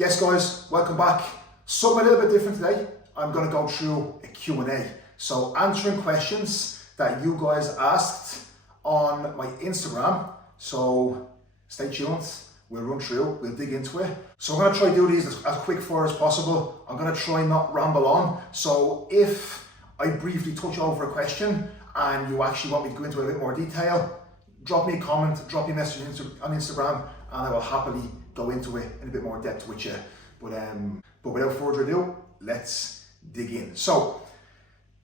Yes guys, welcome back. Something a little bit different today. I'm going to go through a Q&A. So answering questions that you guys asked on my Instagram. So stay tuned, we'll run through, we'll dig into it. So I'm going to try to do these as quick for as possible. I'm going to try not ramble on. So if I briefly touch over a question and you actually want me to go into a bit more detail, drop me a comment, drop me a message on Instagram, and I will happily go into it in a bit more depth with you. But without further ado, let's dig in. So,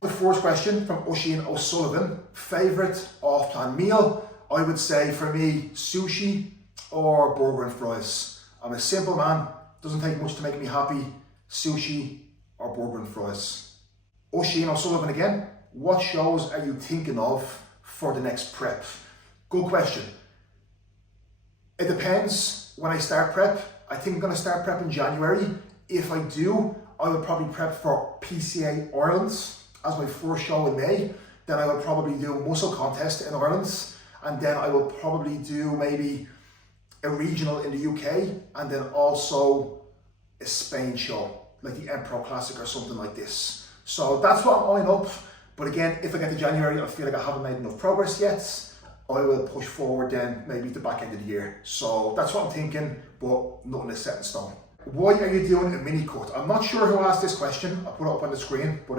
the first question from Oisin O'Sullivan, favourite off-plan meal? I would say for me, sushi or burger and fries. I'm a simple man, doesn't take much to make me happy. Sushi or burger and fries. Oisin O'Sullivan again, what shows are you thinking of for the next prep? Good question. It depends when I start prep. I think I'm going to start prep in January. If I do, I will probably prep for PCA Ireland as my first show in May. Then I will probably do a muscle contest in Ireland. And then I will probably do maybe a regional in the UK. And then also a Spain show, like the Emperor Classic or something like this. So that's what I'm eyeing up. But again, if I get to January, I feel like I haven't made enough progress yet, I will push forward then maybe the back end of the year. So that's what I'm thinking, but nothing is set in stone. Why are you doing a mini cut? I'm not sure who asked this question. I'll put it up on the screen, but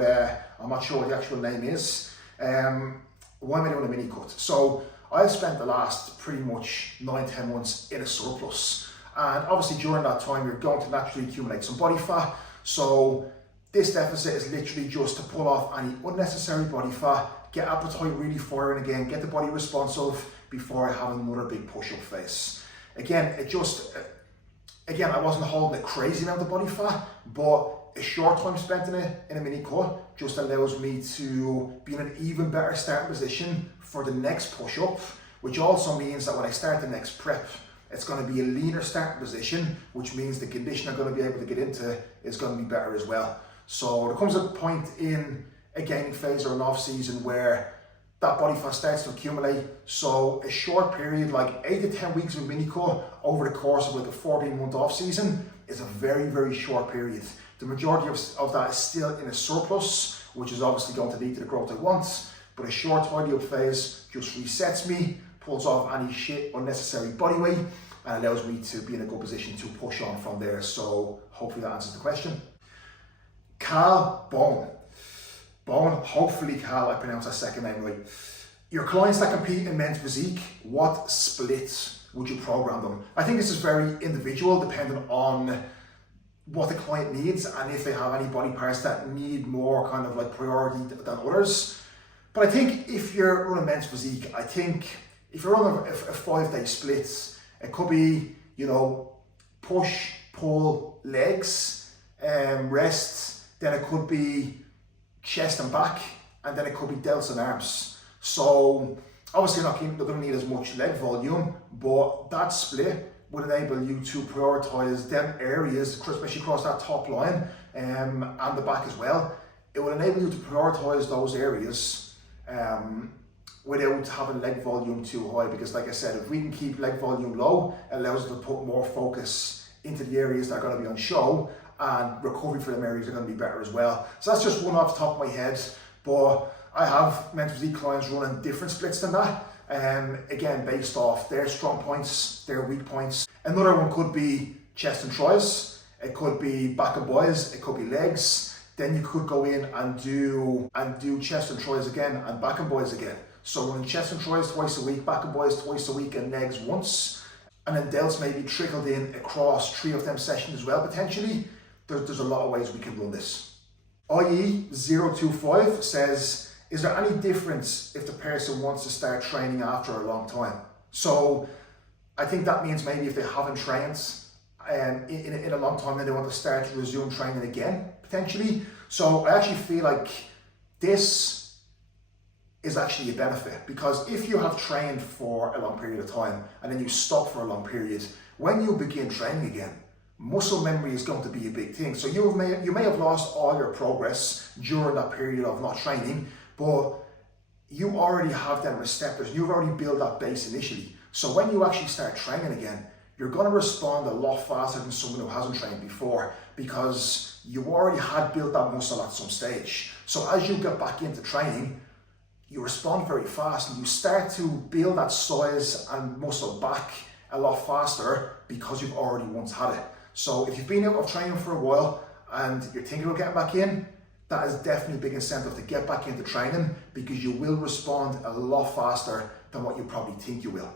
I'm not sure what the actual name is. Why am I doing a mini cut? So I've spent the last pretty much 9-10 months in a surplus. And obviously during that time, you're going to naturally accumulate some body fat. So this deficit is literally just to pull off any unnecessary body fat, get appetite really firing again, get the body responsive before I have another big push-up phase. Again, I wasn't holding a crazy amount of body fat, but a short time spent in a mini cut just allows me to be in an even better starting position for the next push-up, which also means that when I start the next prep, it's going to be a leaner starting position, which means the condition I'm going to be able to get into is going to be better as well. So there comes a point in a gaining phase or an off season where that body fat starts to accumulate. So a short period, like 8 to 10 weeks of a mini cut over the course of like a 14-month off season is a very, very short period. The majority of that is still in a surplus, which is obviously going to lead to the growth I want. But a short tidy up phase just resets me, pulls off any shit, unnecessary body weight, and allows me to be in a good position to push on from there. So hopefully that answers the question. Cal Bone, hopefully Cal, I pronounced that second name right. Your clients that compete in men's physique, what split would you program them? I think this is very individual, depending on what the client needs and if they have any body parts that need more kind of like priority than others. But I think if you're running men's physique, I think if you're on a 5-day split, it could be, push, pull, legs, rest, then it could be chest and back, and then it could be delts and arms. So obviously you're not going to need as much leg volume, but that split will enable you to prioritize them areas, especially across that top line and the back as well. It will enable you to prioritize those areas without having leg volume too high, because like I said, if we can keep leg volume low, it allows us to put more focus into the areas that are going to be on show, and recovery for them areas are going to be better as well. So that's just one off the top of my head, but I have men's physique clients running different splits than that. Again, based off their strong points, their weak points. Another one could be chest and tries. It could be back and buys. It could be legs. Then you could go in and do chest and tries again and back and buys again. So running chest and tries twice a week, back and buys twice a week, and legs once. And then delts maybe trickled in across 3 of them sessions as well, potentially. There's a lot of ways we can run this. IE025 says, is there any difference if the person wants to start training after a long time? So I think that means maybe if they haven't trained in a long time, then they want to start to resume training again, potentially. So I actually feel like this is actually a benefit, because if you have trained for a long period of time and then you stop for a long period, when you begin training again, muscle memory is going to be a big thing. So you may have lost all your progress during that period of not training, but you already have them receptors. You've already built that base initially. So when you actually start training again, you're going to respond a lot faster than someone who hasn't trained before, because you already had built that muscle at some stage. So as you get back into training, you respond very fast and you start to build that size and muscle back a lot faster because you've already once had it. So if you've been out of training for a while and you're thinking about getting back in, that is definitely a big incentive to get back into training, because you will respond a lot faster than what you probably think you will.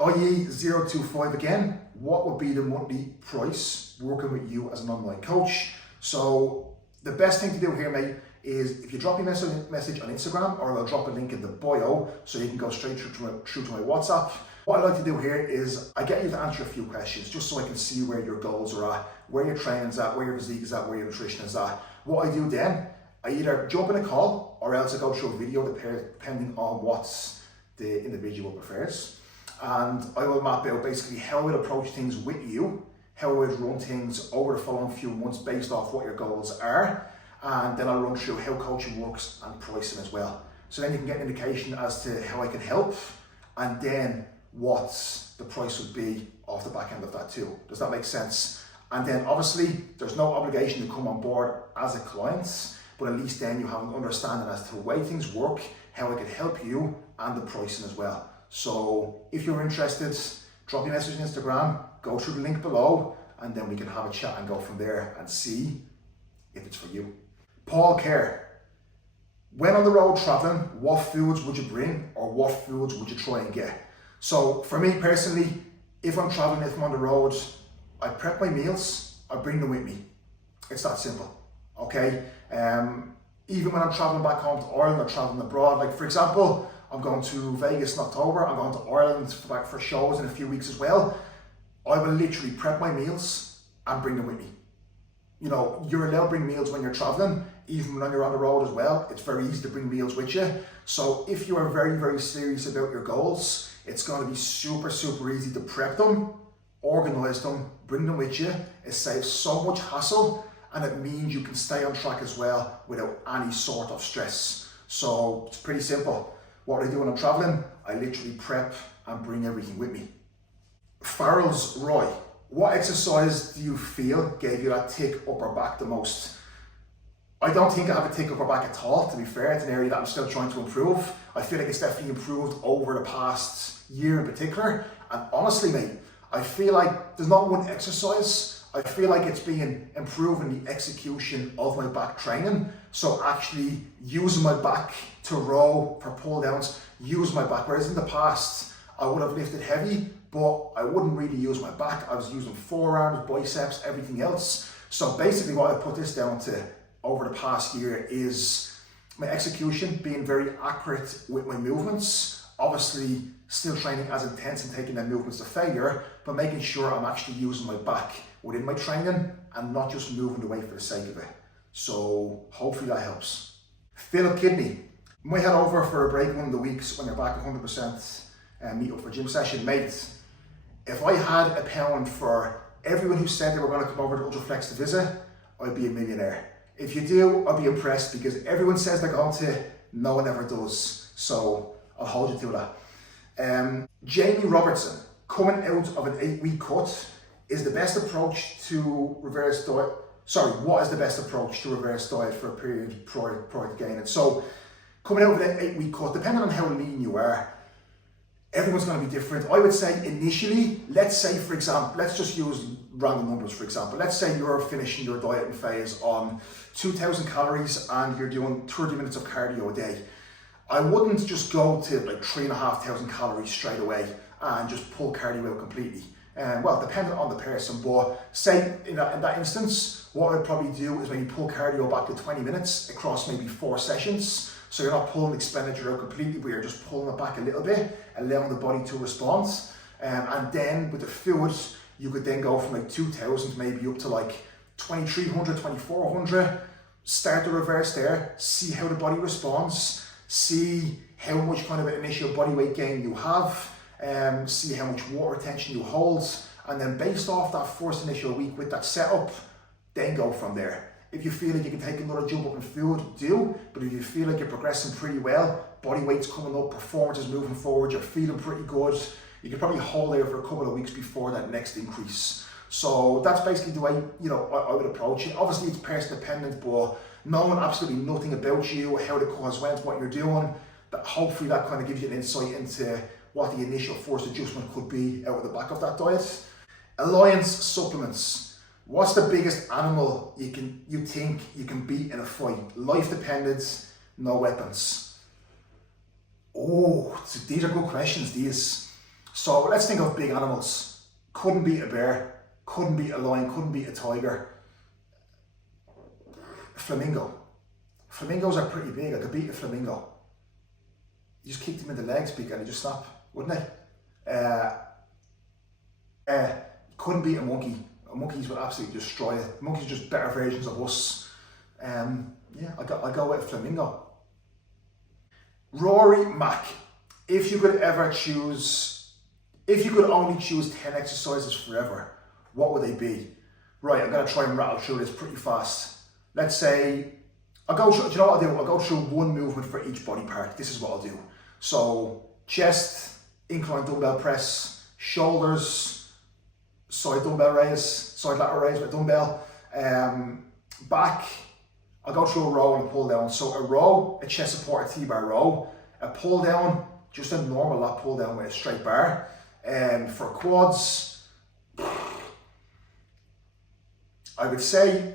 IE025 again, what would be the monthly price working with you as an online coach? So the best thing to do here, mate, is if you drop me a message on Instagram, or I'll drop a link in the bio so you can go straight through to my WhatsApp. What I like to do here is I get you to answer a few questions just so I can see where your goals are at, where your training's at, where your physique is at, where your nutrition is at. What I do then, I either jump in a call or else I go through a video depending on what the individual prefers. And I will map out basically how I would approach things with you, how I would run things over the following few months based off what your goals are. And then I'll run through how coaching works and pricing as well. So then you can get an indication as to how I can help, and then what the price would be off the back end of that too. Does that make sense? And then obviously there's no obligation to come on board as a client, but at least then you have an understanding as to the way things work, how I can help you, and the pricing as well. So if you're interested, drop me a message on Instagram, go through the link below, and then we can have a chat and go from there and see if it's for you. Paul Kerr, when on the road traveling, what foods would you bring, or what foods would you try and get? So for me personally, if I'm traveling, if I'm on the road, I prep my meals, I bring them with me. It's that simple, okay? Even when I'm traveling back home to Ireland or traveling abroad, like for example, I'm going to Vegas in October, I'm going to Ireland for shows in a few weeks as well. I will literally prep my meals and bring them with me. You know, you're allowed to bring meals when you're traveling, even when you're on the road as well. It's very easy to bring meals with you. So if you are very, very serious about your goals, it's going to be super, super easy to prep them, organize them, bring them with you. It saves so much hassle, and it means you can stay on track as well without any sort of stress. So it's pretty simple. What I do when I'm traveling, I literally prep and bring everything with me. Farrell's Roy, what exercise do you feel gave you that tick upper back the most? I don't think I have a tick upper back at all, to be fair. It's an area that I'm still trying to improve. I feel like it's definitely improved over the past year in particular. And honestly, mate, I feel like there's not one exercise. I feel like it's been improving the execution of my back training. So actually using my back to row for pull downs, use my back. Whereas in the past, I would have lifted heavy, but I wouldn't really use my back. I was using forearms, biceps, everything else. So basically what I put this down to over the past year is my execution, being very accurate with my movements. Obviously still training as intense and taking them movements to failure, but making sure I'm actually using my back within my training and not just moving the weight for the sake of it. So hopefully that helps. Phil Kidney, might head over for a break one of the weeks when you're back 100% and meet up for a gym session. Mate, if I had a pound for everyone who said they were going to come over to Ultraflex to visit, I'd be a millionaire. If you do, I'll be impressed, because everyone says they're going to, no one ever does. So I'll hold you to that. Jamie Robertson, coming out of an 8-week cut, is the best approach to reverse diet. Sorry, what is the best approach to reverse diet for a period prior to gaining? So coming out of an 8-week cut, depending on how lean you are, everyone's going to be different. I would say initially, let's say for example, let's just use random numbers for example. Let's say you're finishing your dieting phase on 2,000 calories and you're doing 30 minutes of cardio a day. I wouldn't just go to like 3,500 calories straight away and just pull cardio out completely. Well, depending on the person, but say in that instance, what I'd probably do is maybe pull cardio back to 20 minutes across maybe 4 sessions. So you're not pulling expenditure out completely, but you're just pulling it back a little bit, allowing the body to respond. And then with the food, you could then go from like 2,000 maybe up to like 2,300, 2,400. Start the reverse there, see how the body responds, see how much kind of an initial body weight gain you have, see how much water retention you hold, and then based off that first initial week with that setup, then go from there. If you feel like you can take another jump up in food, do. But if you feel like you're progressing pretty well, body weight's coming up, performance is moving forward, you're feeling pretty good, you could probably hold there for a couple of weeks before that next increase. So that's basically the way, you know, I would approach it. Obviously it's person dependent, but knowing absolutely nothing about you, how the cause went, what you're doing, that hopefully that kind of gives you an insight into what the initial first adjustment could be out of the back of that diet. Alliance supplements. What's the biggest animal you think you can beat in a fight? Life dependent, no weapons. Oh, these are good questions, these. So let's think of big animals. Couldn't beat a bear, couldn't beat a lion, couldn't beat a tiger. Flamingo. Flamingos are pretty big. I could beat a flamingo. You just kick them in the legs, big, and they just snap, wouldn't they? Couldn't beat a monkey. Monkeys would absolutely destroy it. Monkeys are just better versions of us. Yeah, I go with a flamingo. Rory Mack. If you could only choose 10 exercises forever, what would they be? Right, I'm gonna try and rattle through this pretty fast. Let's say, do you know what I'll do? I'll go through one movement for each body part. This is what I'll do. So, chest, incline dumbbell press, shoulders, side dumbbell raise, side lateral raise with a dumbbell. Back, I'll go through a row and a pull down. So a row, a chest support, a T-bar row. A pull down, just a normal lat pull down with a straight bar. For quads, I would say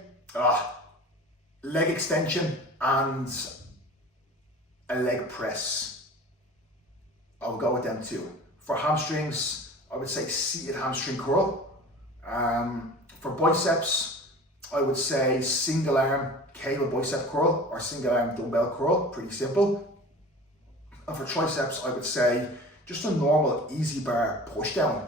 leg extension and a leg press. I'll go with them too. For hamstrings, I would say seated hamstring curl. For biceps, I would say single arm cable bicep curl or single arm dumbbell curl, pretty simple. And for triceps, I would say just a normal easy bar push down.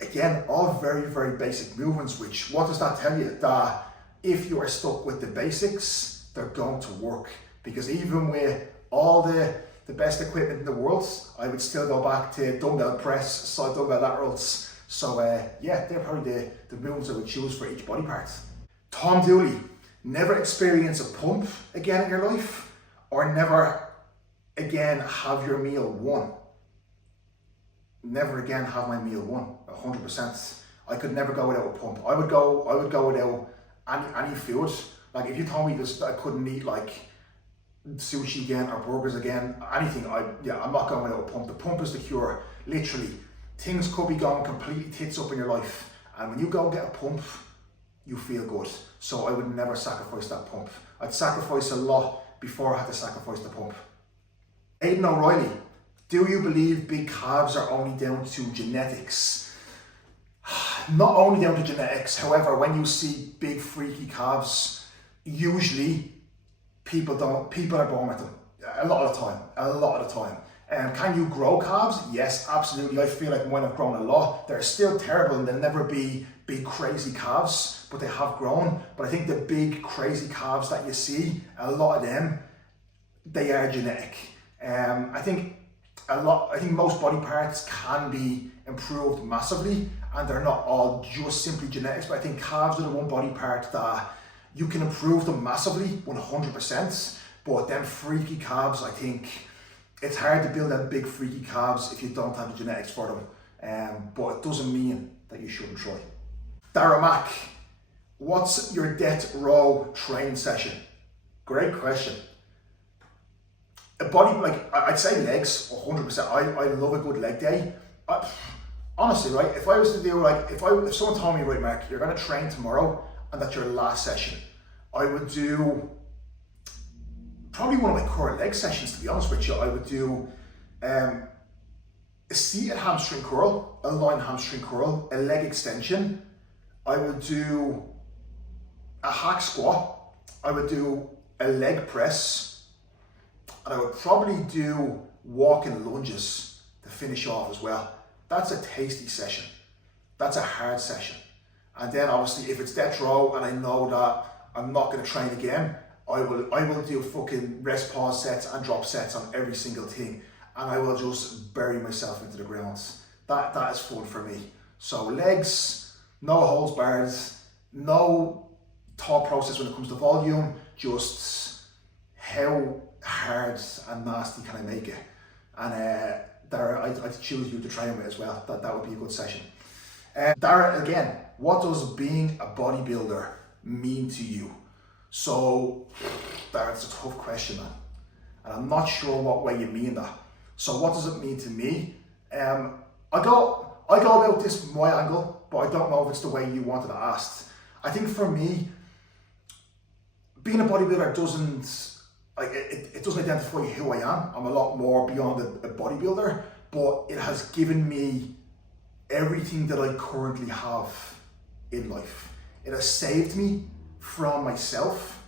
Again, all very, very basic movements, which, what does that tell you? That if you are stuck with the basics, they're going to work. Because even with all the best equipment in the world, I would still go back to dumbbell press, side dumbbell laterals. So yeah, they're probably the movements I would choose for each body part. Tom Dooley, never experience a pump again in your life, or never again have your meal one. Never again have my meal one, 100%. I could never go without a pump. I would go without any food. Like if you told me this, I couldn't eat like sushi again or burgers again, anything, I'm not going without a pump. The pump is the cure, literally. Things could be going completely tits up in your life, and when you go and get a pump, you feel good. So I would never sacrifice that pump. I'd sacrifice a lot before I had to sacrifice the pump. Aidan O'Reilly, do you believe big calves are only down to genetics? Not only down to genetics, however, when you see big freaky calves, usually people are born with them. A lot of the time. Can you grow calves? Yes, absolutely. I feel like mine have grown a lot. They're still terrible and they'll never be big crazy calves, but they have grown. But I think the big crazy calves that you see, a lot of them, they are genetic. I think most body parts can be improved massively, and they're not all just simply genetics, but I think calves are the one body part that you can improve them massively, 100%, but them freaky calves, I think it's hard to build up big freaky calves if you don't have the genetics for them, but it doesn't mean that you shouldn't try. Dara Mack, what's your death row training session? Great question. A body, like I'd say legs, 100%. I love a good leg day. Honestly, right, if I was to do like, if someone told me, right, Mark, you're gonna train tomorrow and that's your last session, I would do probably one of my core leg sessions, to be honest with you. I would do a seated hamstring curl, a line hamstring curl, a leg extension. I would do a hack squat. I would do a leg press, and I would probably do walking lunges to finish off as well. That's a tasty session. That's a hard session. And then obviously if it's death row and I know that I'm not going to train again, I will do fucking rest pause sets and drop sets on every single thing, and I will just bury myself into the ground. That is fun for me. So legs, no holds barred, no thought process when it comes to volume, just how hard and nasty can I make it. And Dara, I'd choose you to train with as well. That would be a good session. Dara, again, what does being a bodybuilder mean to you? So, Dara, it's a tough question, man. And I'm not sure what way you mean that. So what does it mean to me? I go about this from my angle, but I don't know if it's the way you wanted to ask. I think for me, being a bodybuilder doesn't, it doesn't identify who I am. I'm a lot more beyond a bodybuilder, but it has given me everything that I currently have in life. It has saved me from myself.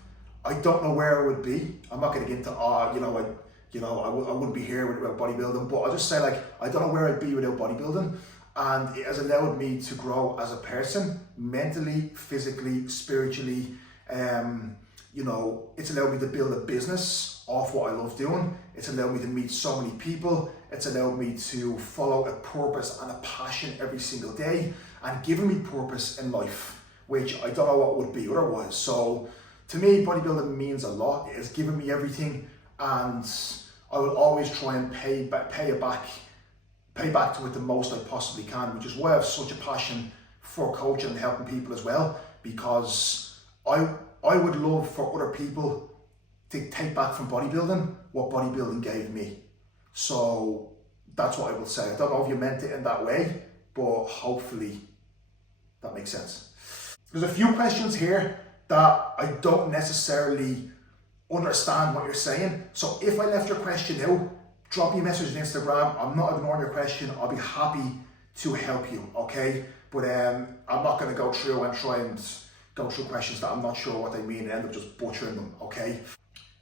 I don't know where I would be. I'm not going to get into, I wouldn't be here without bodybuilding, but I'll just say, like, I don't know where I'd be without bodybuilding. And it has allowed me to grow as a person, mentally, physically, spiritually. It's allowed me to build a business off what I love doing. It's allowed me to meet so many people. It's allowed me to follow a purpose and a passion every single day, and given me purpose in life, which I don't know what would be otherwise. So to me, bodybuilding means a lot. It has given me everything, and I will always try and pay back to it the most I possibly can, which is why I have such a passion for coaching and helping people as well, because I would love for other people to take back from bodybuilding what bodybuilding gave me. So that's what I will say. I don't know if you meant it in that way, but hopefully that makes sense. There's a few questions here that I don't necessarily understand what you're saying. So if I left your question out, drop me a message on Instagram. I'm not ignoring your question. I'll be happy to help you, okay? But I'm not going to go through and try and go through questions that I'm not sure what they mean and end up just butchering them, okay?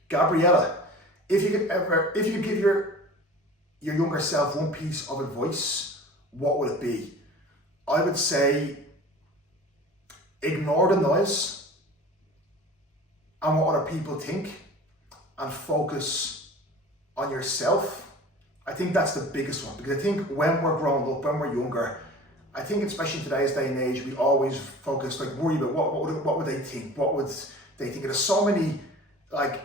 Gabriella, if you could give your younger self one piece of advice, what would it be? I would say ignore the noise and what other people think, and focus on yourself. I think that's the biggest one, because I think when we're growing up, when we're younger, I think especially in today's day and age, we always focus, worry about what would they think? What would they think? There's so many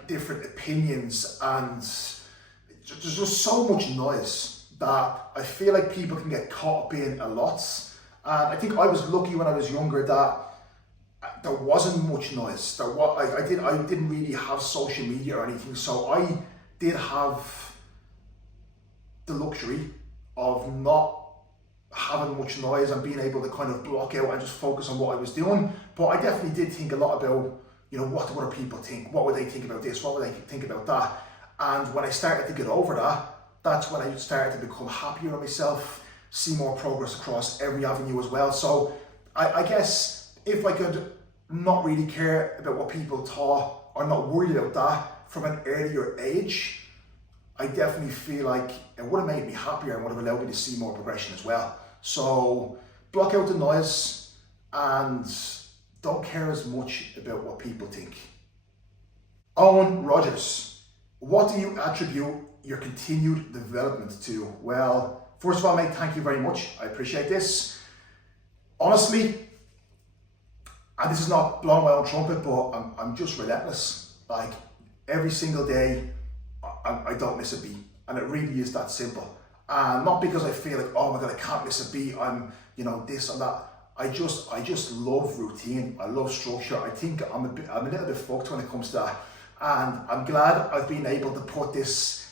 different opinions, and there's just so much noise that I feel like people can get caught up in a lot. And I think I was lucky when I was younger that there wasn't much noise. I didn't really have social media or anything, so I did have the luxury of not having much noise and being able to kind of block out and just focus on what I was doing. But I definitely did think a lot about, what do other people think? What would they think about this? What would they think about that? And when I started to get over that, that's when I started to become happier with myself, see more progress across every avenue as well. So I guess if I could not really care about what people thought or not worried about that from an earlier age, I definitely feel like it would have made me happier and would have allowed me to see more progression as well. So block out the noise and don't care as much about what people think. Owen Rogers, what do you attribute your continued development to? Well, first of all, mate, thank you very much. I appreciate this. Honestly, and this is not blowing my own trumpet, but I'm just relentless. Like every single day, I don't miss a beat, and it really is that simple. And not because I feel like, oh my God, I can't miss a beat, I'm this and that. I just love routine. I love structure. I think I'm a little bit fucked when it comes to that. And I'm glad I've been able to put this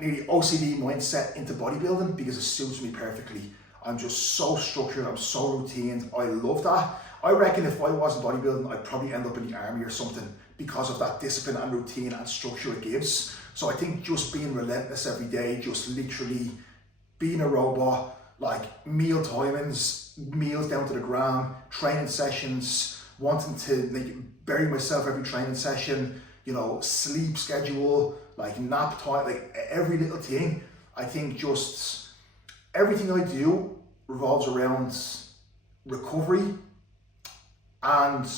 nearly OCD mindset into bodybuilding, because it suits me perfectly. I'm just so structured, I'm so routine. I love that. I reckon if I wasn't bodybuilding, I'd probably end up in the army or something, because of that discipline and routine and structure it gives. So I think just being relentless every day, just literally being a robot, meal timings, meals down to the gram, training sessions, wanting to bury myself every training session, sleep schedule, nap time, every little thing. I think just everything I do revolves around recovery and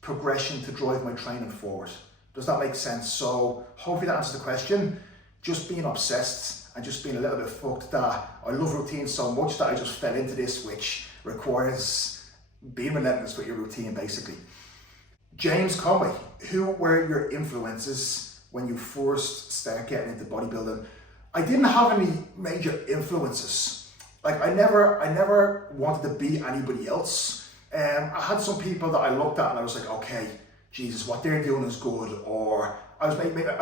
progression to drive my training forward. Does that make sense? So hopefully that answers the question. Just being obsessed and just being a little bit fucked that I love routine so much that I just fell into this, which requires being relentless with your routine, basically. James Conway, who were your influences when you first started getting into bodybuilding? I didn't have any major influences. Like I never wanted to be anybody else. I had some people that I looked at and I was like, okay, Jesus, what they're doing is good. Or I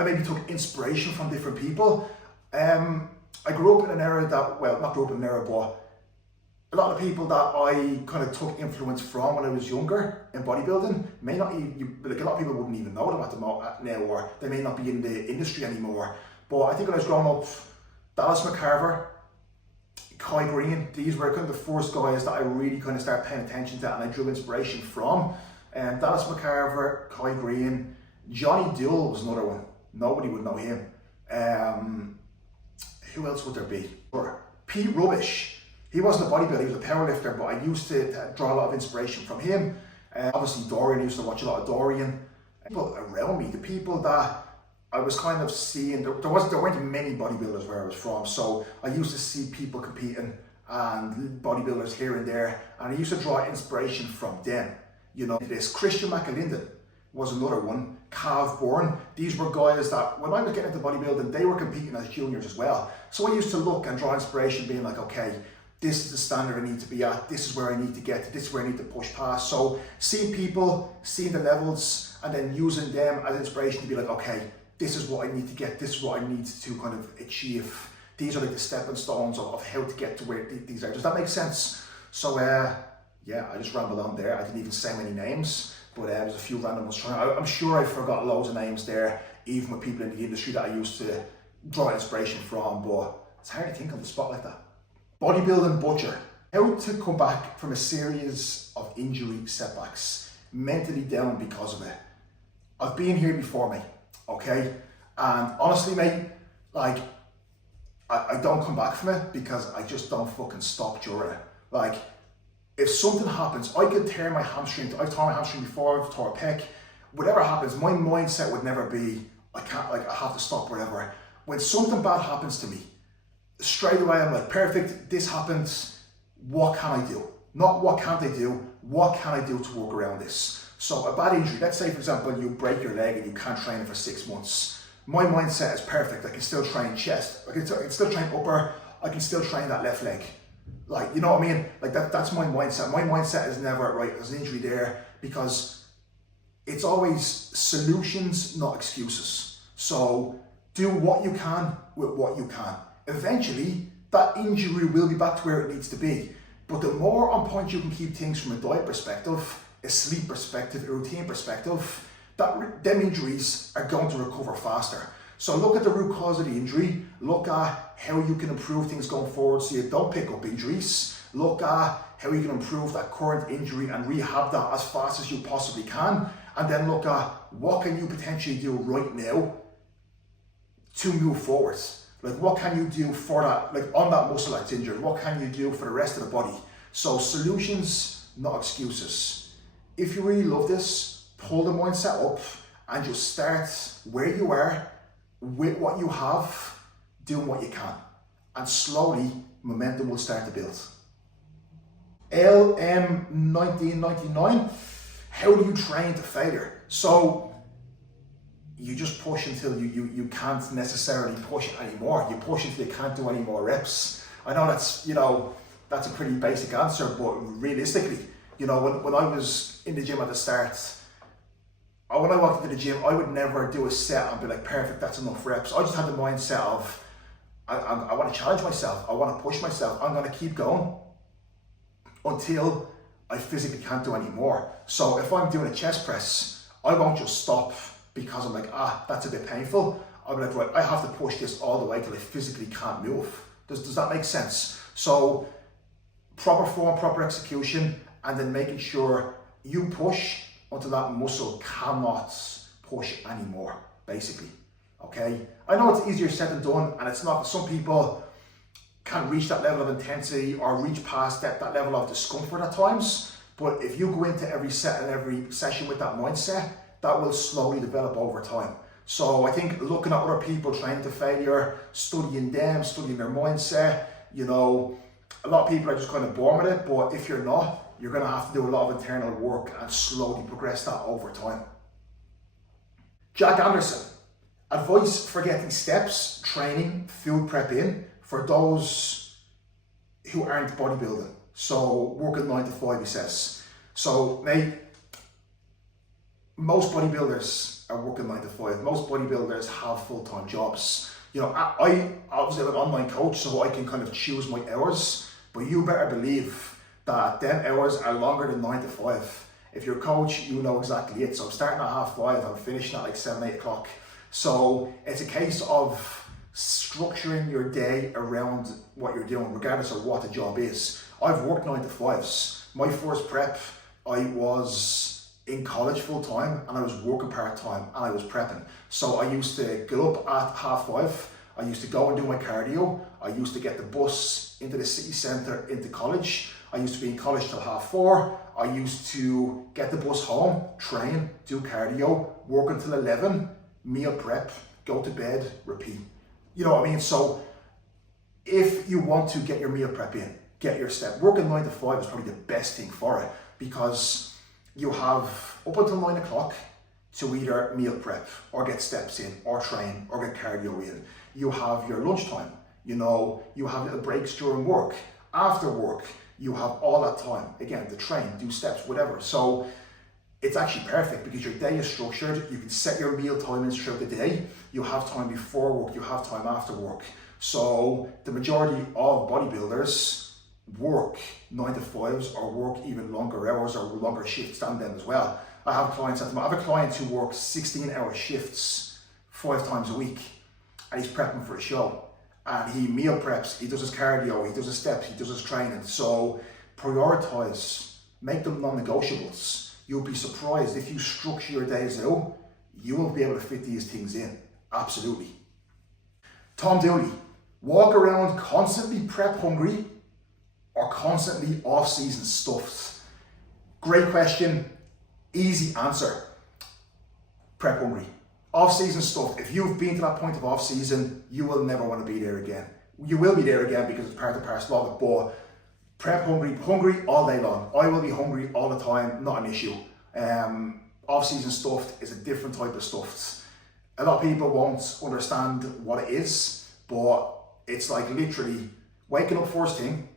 maybe took inspiration from different people. I grew up in an era that, well, not grew up in an era, but a lot of people that I kind of took influence from when I was younger in bodybuilding may not even, like a lot of people wouldn't even know them at the moment now, or they may not be in the industry anymore. But I think when I was growing up, Dallas McCarver, Kai Green, these were kind of the first guys that I really kind of started paying attention to and I drew inspiration from. Dallas McCarver, Kai Green, Johnny Dill was another one. Nobody would know him. Who else would there be? Pete Rubbish. He wasn't a bodybuilder, he was a powerlifter, but I used to draw a lot of inspiration from him. Obviously Dorian, I used to watch a lot of Dorian. People around me, the people that I was kind of seeing, there weren't many bodybuilders where I was from, so I used to see people competing and bodybuilders here and there, and I used to draw inspiration from them. You know, this Christian McAlinden was another one, Calves Bourne. These were guys that when I was getting into bodybuilding, they were competing as juniors as well. So I used to look and draw inspiration, being like, okay, this is the standard I need to be at, this is where I need to get to, this is where I need to push past. So seeing people, seeing the levels, and then using them as inspiration to be like, okay, this is what I need to get, this is what I need to kind of achieve. These are like the stepping stones of how to get to where these are. Does that make sense? So yeah, I just rambled on there. I didn't even say many names, but there's a few random ones. I'm sure I forgot loads of names there, even with people in the industry that I used to draw inspiration from, but it's hard to think on the spot like that. Bodybuilding Butcher. How to come back from a series of injury setbacks, mentally down because of it. I've been here before, mate, okay? And honestly, mate, like, I don't come back from it because I just don't fucking stop during it. Like, if something happens, I could tear my hamstring. I've torn my hamstring before, I've torn a pec. Whatever happens, my mindset would never be, I have to stop whatever. When something bad happens to me, straight away I'm like, perfect, this happens, what can I do? Not what can't I do, what can I do to work around this? So a bad injury, let's say for example, you break your leg and you can't train it for 6 months. My mindset is perfect, I can still train chest, I can still train upper, I can still train that left leg. Like, you know what I mean? Like that's my mindset. My mindset is never, right, there's an injury there, because it's always solutions, not excuses. So do what you can with what you can. Eventually, that injury will be back to where it needs to be. But the more on point you can keep things from a diet perspective, a sleep perspective, a routine perspective, them injuries are going to recover faster. So look at the root cause of the injury, look at how you can improve things going forward so you don't pick up injuries, look at how you can improve that current injury and rehab that as fast as you possibly can, and then look at what can you potentially do right now to move forward. Like what can you do for that, like on that muscle that's injured, what can you do for the rest of the body? So solutions, not excuses. If you really love this, pull the mindset up and just start where you are, with what you have, doing what you can. And slowly, momentum will start to build. LM1999, how do you train to failure? So, you just push until you can't necessarily push anymore. You push until you can't do any more reps. I know that's, that's a pretty basic answer, but realistically, when I was in the gym at the start, when I walked into the gym, I would never do a set and be like, perfect, that's enough reps. I just had the mindset of, I want to challenge myself. I want to push myself. I'm going to keep going until I physically can't do any more. So if I'm doing a chest press, I won't just stop because I'm like, that's a bit painful. I'll be like, right, I have to push this all the way till I physically can't move. Does that make sense? So proper form, proper execution, and then making sure you push until that muscle cannot push anymore, basically, okay? I know it's easier said than done, and it's not. Some people can't reach that level of intensity or reach past that level of discomfort at times, but if you go into every set and every session with that mindset, that will slowly develop over time. So I think looking at other people training to failure, studying them, studying their mindset, a lot of people are just kind of born with it, but if you're not, you're going to have to do a lot of internal work and slowly progress that over time. Jack Anderson, Advice for getting steps, training, food prep in for those who aren't bodybuilding. So working 9 to 5, he says. So mate, most bodybuilders are working 9 to 5. Most bodybuilders have full-time jobs. You know, I obviously have an online coach, so I can kind of choose my hours, but you better believe that them hours are longer than 9 to 5. If you're a coach, you know exactly it. So I'm starting at 5:30, I'm finishing at like 7, 8 o'clock. So it's a case of structuring your day around what you're doing, regardless of what the job is. I've worked 9 to 5s. My first prep, I was in college full time and I was working part time and I was prepping. So I used to get up at 5:30. I used to go and do my cardio. I used to get the bus into the city centre into college. I used to be in college till 4:30. I used to get the bus home, train, do cardio, work until 11, meal prep, go to bed, repeat. You know what I mean? So if you want to get your meal prep in, get your step, working 9 to 5 is probably the best thing for it, because you have up until 9 o'clock to either meal prep or get steps in or train or get cardio in. You have your lunchtime, you know, you have little breaks during work, after work, you have all that time, again, to train, do steps, whatever. So it's actually perfect because your day is structured. You can set your meal timings throughout the day. You have time before work, you have time after work. So the majority of bodybuilders work 9 to 5s or work even longer hours or longer shifts than them as well. I have clients at the moment. I have a client who works 16-hour shifts 5 times a week, and he's prepping for a show. And he meal preps, he does his cardio, he does his steps, he does his training. So prioritize, make them non-negotiables. You'll be surprised if you structure your days out, you will be able to fit these things in. Absolutely. Tom Dooley, walk around constantly prep hungry or constantly off-season stuffed? Great question, easy answer. Prep hungry. Off-season stuff, if you've been to that point of off-season, you will never want to be there again. You will be there again because it's part and parcel of it, but prep hungry all day long. I will be hungry all the time, not an issue. Off-season stuffed is a different type of stuffed. A lot of people won't understand what it is, but it's like literally waking up first thing,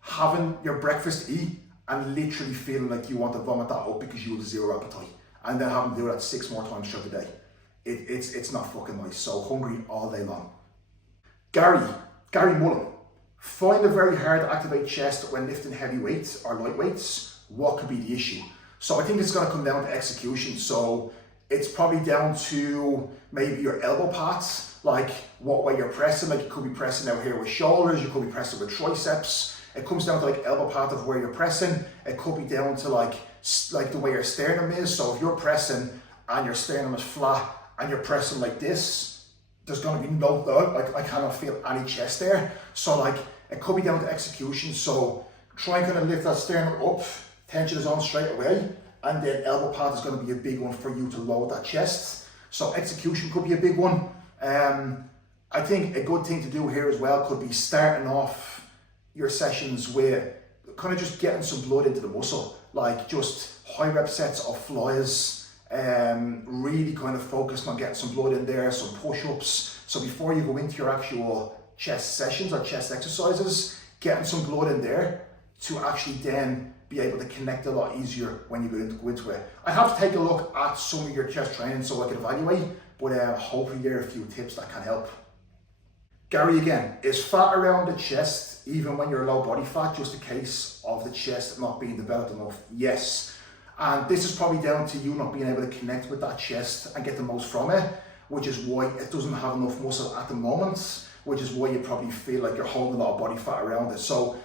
having your breakfast to eat, and literally feeling like you want to vomit that up because you have zero appetite, and then having to do that 6 more times throughout the day. It's not fucking nice. So hungry all day long. Gary Mullen, find it very hard to activate chest when lifting heavy weights or light weights. What could be the issue? So I think it's going to come down to execution. So it's probably down to maybe your elbow pads, like what way you're pressing. Like you could be pressing out here with shoulders, you could be pressing with triceps. It comes down to like elbow pad of where you're pressing. It could be down to like the way your sternum is. So if you're pressing and your sternum is flat and you're pressing like this, there's going to be no, like I cannot feel any chest there. So like it could be down to execution. So try and kind of lift that sternum up, tension is on straight away, and then elbow pad is going to be a big one for you to load that chest. So execution could be a big one. I think a good thing to do here as well could be starting off your sessions with kind of just getting some blood into the muscle, like just high rep sets of flies, really kind of focused on getting some blood in there, some push-ups. So before you go into your actual chest sessions or chest exercises, getting some blood in there to actually then be able to connect a lot easier when you go into it. I have to take a look at some of your chest training so I can evaluate, but hopefully there are a few tips that can help. Gary again, is fat around the chest, even when you're low body fat, just a case of the chest not being developed enough? Yes. And this is probably down to you not being able to connect with that chest and get the most from it, which is why it doesn't have enough muscle at the moment, which is why you probably feel like you're holding a lot of body fat around it. So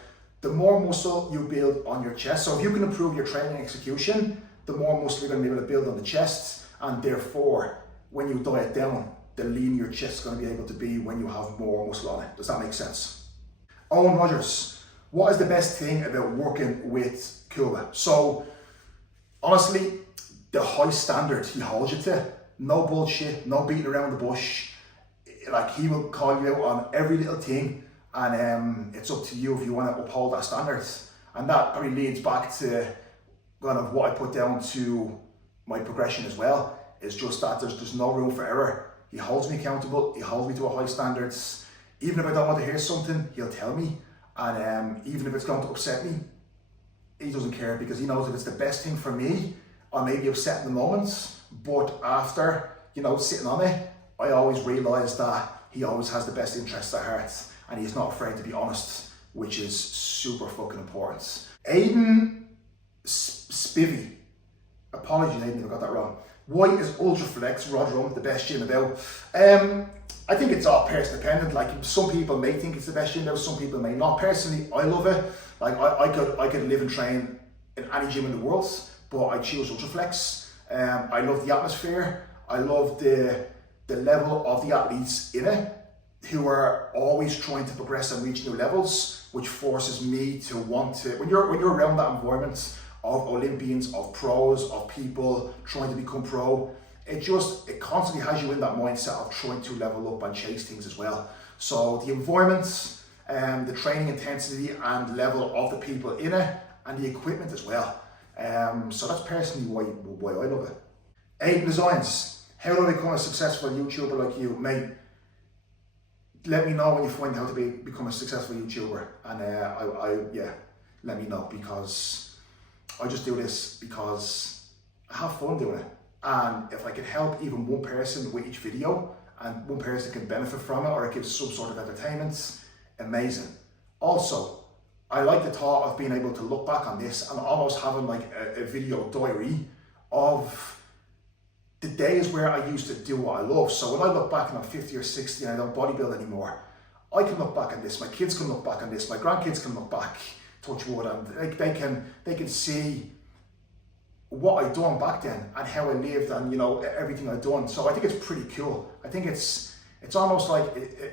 the more muscle you build on your chest, so if you can improve your training execution, the more muscle you're going to be able to build on the chest, and therefore when you diet down, the leaner your chest is going to be able to be when you have more muscle on it. Does that make sense? Owen Rogers, what is the best thing about working with Kuba? So honestly, the high standard he holds you to, no bullshit, no beating around the bush. Like he will call you out on every little thing, and it's up to you if you want to uphold that standard. And that probably leads back to kind of what I put down to my progression as well, is just that there's no room for error. He holds me accountable, he holds me to a high standards. Even if I don't want to hear something, he'll tell me. And even if it's going to upset me, he doesn't care, because he knows if it's the best thing for me, I may be upset in the moment, but after, you know, sitting on it, I always realise that he always has the best interests at heart, and he's not afraid to be honest, which is super fucking important. Aiden Spivey, apologies Aiden if I got that wrong. Why is Ultraflex Rod Run the best gym about? I think it's all person dependent. Like, some people may think it's the best gym about, some people may not. Personally, I love it. Like, I could live and train in any gym in the world, but I choose Ultraflex. I love the atmosphere. I love the level of the athletes in it, who are always trying to progress and reach new levels, which forces me to want to, when you're around that environment of Olympians, of pros, of people trying to become pro, it constantly has you in that mindset of trying to level up and chase things as well. So the environment, the training intensity and level of the people in it, and the equipment as well. So that's personally why I love it. Aiden Designs, how do I become a successful YouTuber like you? Mate, let me know when you find how to become a successful YouTuber, and yeah, let me know, because I just do this because I have fun doing it. And if I can help even one person with each video, and one person can benefit from it, or it gives some sort of entertainment, amazing. Also, I like the thought of being able to look back on this and almost having like a video diary of the days where I used to do what I love. So when I look back and I'm 50 or 60 and I don't bodybuild anymore, I can look back on this, my kids can look back on this, my grandkids can look back, touch wood, and they can see what I'd done back then and how I lived, and, you know, everything I'd done. So I think it's pretty cool. I think it's almost like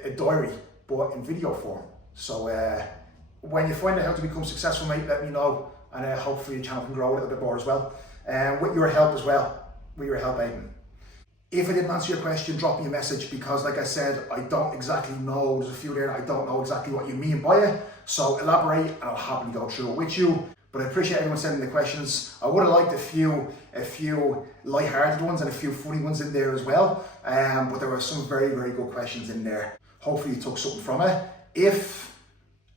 a diary, but in video form. So when you find out how to become successful, mate, let me know, and hopefully your channel can grow a little bit more as well. With your help as well. With your help, Aiden. If I didn't answer your question, drop me a message, because like I said, I don't exactly know, there's a few there, I don't know exactly what you mean by it. So elaborate and I'll happily go through it with you. But I appreciate everyone sending the questions. I would have liked a few light-hearted ones and a few funny ones in there as well. But there were some very, very good questions in there. Hopefully you took something from it. If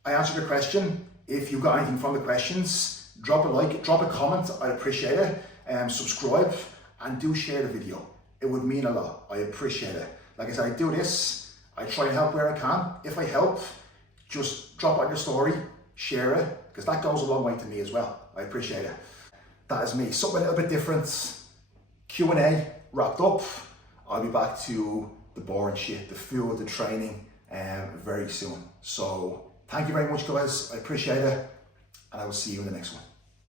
I answered your question, if you got anything from the questions, drop a like, drop a comment, I'd appreciate it. Subscribe, and do share the video. It would mean a lot. I appreciate it. Like I said, I do this, I try and help where I can. If I help, just drop out your story, share it, because that goes a long way to me as well. I appreciate it. That is me. Something a little bit different. Q&A wrapped up. I'll be back to the boring shit, the food, the training, very soon. So thank you very much, guys. I appreciate it, and I will see you in the next one.